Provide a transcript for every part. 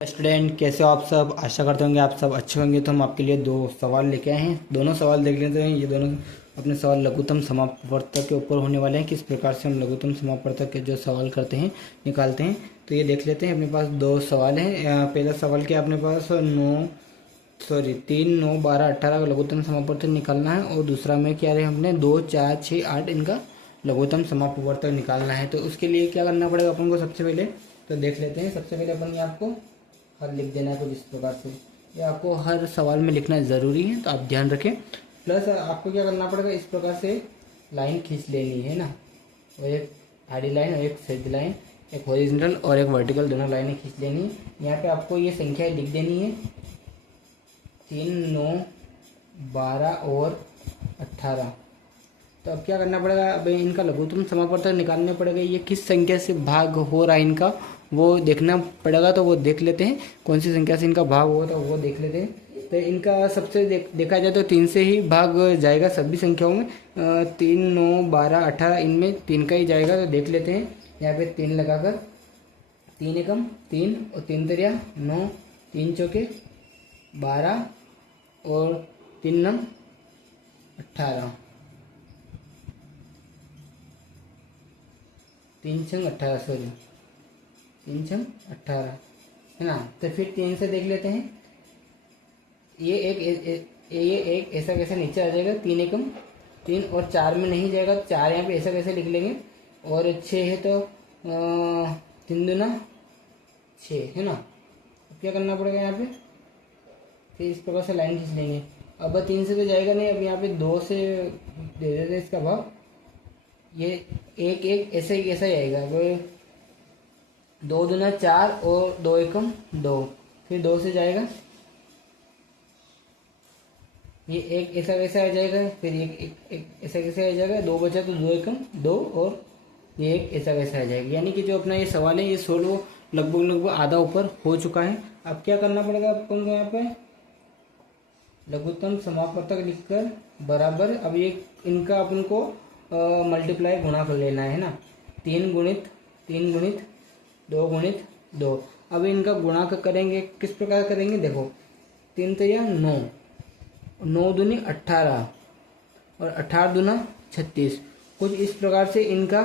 Student कैसे हो आप सब। आशा करते होंगे आप सब अच्छे होंगे। तो हम आपके लिए दो सवाल लेके आए हैं। दोनों सवाल देख लेते हैं। ये दोनों अपने सवाल लघुत्तम समापवर्तक के ऊपर होने वाले हैं। किस प्रकार से हम लघुत्तम समापवर्तक के जो सवाल करते हैं निकालते हैं, तो ये देख लेते हैं। अपने पास दो सवाल हैं। पहला सवाल क्या अपने पास 3, 9, 12, 18 का लघुत्तम समापवर्तक निकालना है। और दूसरा में क्या रहे हमने 2, 4, 6, 8 इनका लघुत्तम समापवर्तक निकालना है। तो उसके लिए क्या करना पड़ेगा अपन को सबसे पहले, तो देख लेते हैं। सबसे पहले अपन ये आपको हर लिख देना है कुछ इस प्रकार से। ये आपको हर सवाल में लिखना ज़रूरी है, तो आप ध्यान रखें। प्लस आपको क्या करना पड़ेगा, इस प्रकार से लाइन खींच लेनी है ना। और एक आड़ी लाइन और एक सीधी लाइन, एक हॉरिजॉन्टल और एक वर्टिकल, दोनों लाइनें खींच लेनी है। यहाँ पे आपको ये संख्याएं लिख देनी है 3, 9, 12 और 18। तो अब क्या करना पड़ेगा, अब इनका लघुत्तम समापवर्तक निकालने पड़ेगा। ये किस संख्या से भाग हो रहा है इनका वो देखना पड़ेगा। तो वो देख लेते हैं कौन सी संख्या से इनका भाग होगा, तो वो देख लेते हैं। तो इनका सबसे देखा जाए तो 3 से ही भाग जाएगा सभी संख्याओं में। 3, 9, 12, 18 इनमें 3 का ही जाएगा। तो देख लेते हैं यहाँ पे 3 लगाकर, 3 एकम 3 और 3 तिरिया 9, 3 चौके 12 और 3 नम 18, 3 छंग 18, सॉरी 3 छंग 18 है ना। तो फिर 3 से देख लेते हैं। ये एक ऐसा कैसे नीचे आ जाएगा, 3 एकम 3 और 4 में नहीं जाएगा, तो 4 यहाँ पे ऐसा कैसे लिख लेंगे। और 6 है तो 3 दूना 6 है ना। अब क्या करना पड़ेगा यहाँ पे, फिर इस प्रकार से लाइन खींच लेंगे। अब 3 से तो जाएगा नहीं, अब यहाँ पे 2 से दे देते हैं इसका भाव। ये एक ऐसा ही आएगा। वो 2 दूना 4 और 2 एकम 2, फिर 2 से जाएगा। ये एक ऐसा कैसे आ जाएगा, फिर एक ऐसा कैसे आ जाएगा, 2 बचा तो 2 एकम 2 और ये एक ऐसा कैसे आ जाएगा। यानी कि जो अपना ये सवाल है ये सोल्व लगभग आधा ऊपर हो चुका है। अब क्या करना पड़ेगा अपन को, यहाँ पे लघुत्तम समापवर्तक लिखकर बराबर, अब ये इनका अपन को मल्टीप्लाई गुणा कर लेना है ना। 3 गुणित 3 गुणित 2 गुणित 2। अब इनका गुणा करेंगे, किस प्रकार करेंगे, देखो 3 तिया 9, 9 दूनी 18 और 18 दूना 36। कुछ इस प्रकार से इनका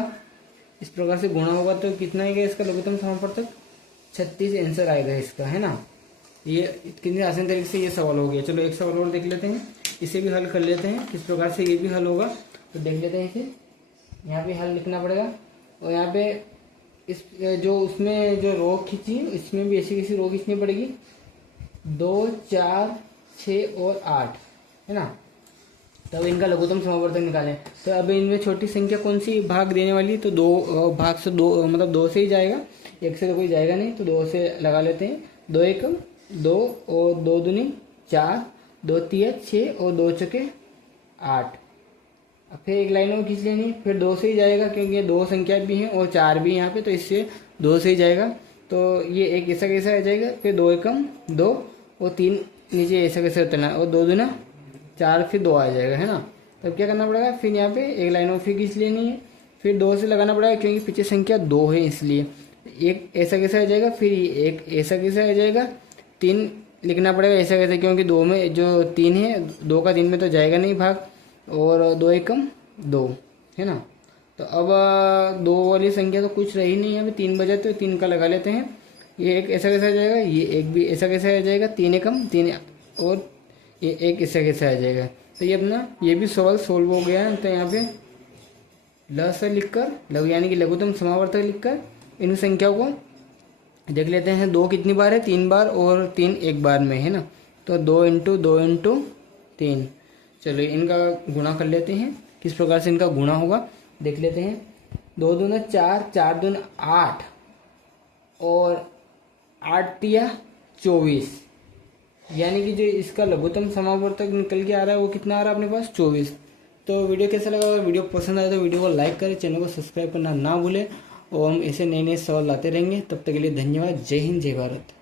इस प्रकार से गुणा होगा तो कितना आएगा इसका लघुत्तम समापवर्तक, 36 आंसर आएगा इसका, है ना। ये कितने आसान तरीके से ये सवाल हो गया। चलो एक सवाल और देख लेते हैं, इसे भी हल कर लेते हैं किस प्रकार से ये भी हल होगा। तो देख लेते हैं इसे। यहाँ पे हल लिखना पड़ेगा और यहाँ पे इस जो उसमें जो रो खींची इसमें भी ऐसी कैसी रो खींचनी पड़ेगी, 2, 4, 6 और 8 है ना। तब इनका लघुत्तम समापवर्तक निकालें। तो अब इनमें छोटी संख्या कौन सी भाग देने वाली, तो 2 भाग से 2 मतलब 2 से ही जाएगा, 1 से तो कोई जाएगा नहीं। तो 2 से लगा लेते हैं। 2 एकम 2 और 2 दूनी 4, 2 तिया 6 और 2 चौके 8। अब फिर एक लाइन में खींच लेनी, फिर 2 से ही जाएगा क्योंकि 2 संख्या भी हैं और 4 भी यहाँ पे, तो इससे 2 से ही जाएगा। तो ये एक ऐसा कैसा आ जाएगा, फिर 2 एकम 2 और 3 नीचे ऐसा कैसे उतरना और 2 दूना 4, फिर 2 आ जाएगा, है ना। तब क्या करना पड़ेगा, फिर यहाँ पे एक लाइन में फिर खींच लेनी है, फिर 2 से लगाना पड़ेगा क्योंकि पीछे संख्या 2 है इसलिए। एक ऐसा कैसा आ जाएगा, फिर एक ऐसा कैसा आ जाएगा, 3 लिखना पड़ेगा ऐसा कैसे क्योंकि 2 में जो 3 है, 2 का 3 में तो जाएगा नहीं भाग, और 2 एकम 2 है ना। तो अब 2 वाली संख्या तो कुछ रही नहीं है, अभी 3 बचा तो 3 का लगा लेते हैं। ये एक ऐसा कैसा आ जाएगा, ये एक भी ऐसा कैसा आ जाएगा, 3 एकम 3 और ये एक ऐसा कैसा आ जाएगा। तो ये अपना ये भी सवाल सोल्व हो गया है। तो यहाँ पे ल से लिखकर यानी कि लघुत्तम समापवर्तक लिखकर इन संख्याओं को देख लेते हैं। 2 कितनी बार है, 3 बार और 3 एक बार में है ना। तो 2 इंटू 2 इंटू 3। चलो इनका गुणा कर लेते हैं, किस प्रकार से इनका गुणा होगा देख लेते हैं। 2 दूना 4, 4 दूना 8 और 8 तिया 24। यानी कि जो इसका लघुत्तम समापवर्तक निकल के आ रहा है वो कितना आ रहा है अपने पास, 24। तो वीडियो कैसा लगा, अगर वीडियो पसंद आए तो वीडियो को लाइक करें, चैनल को सब्सक्राइब करना ना भूलें। और हम ऐसे नए नए सवाल लाते रहेंगे। तब तक के लिए धन्यवाद। जय हिंद, जय भारत।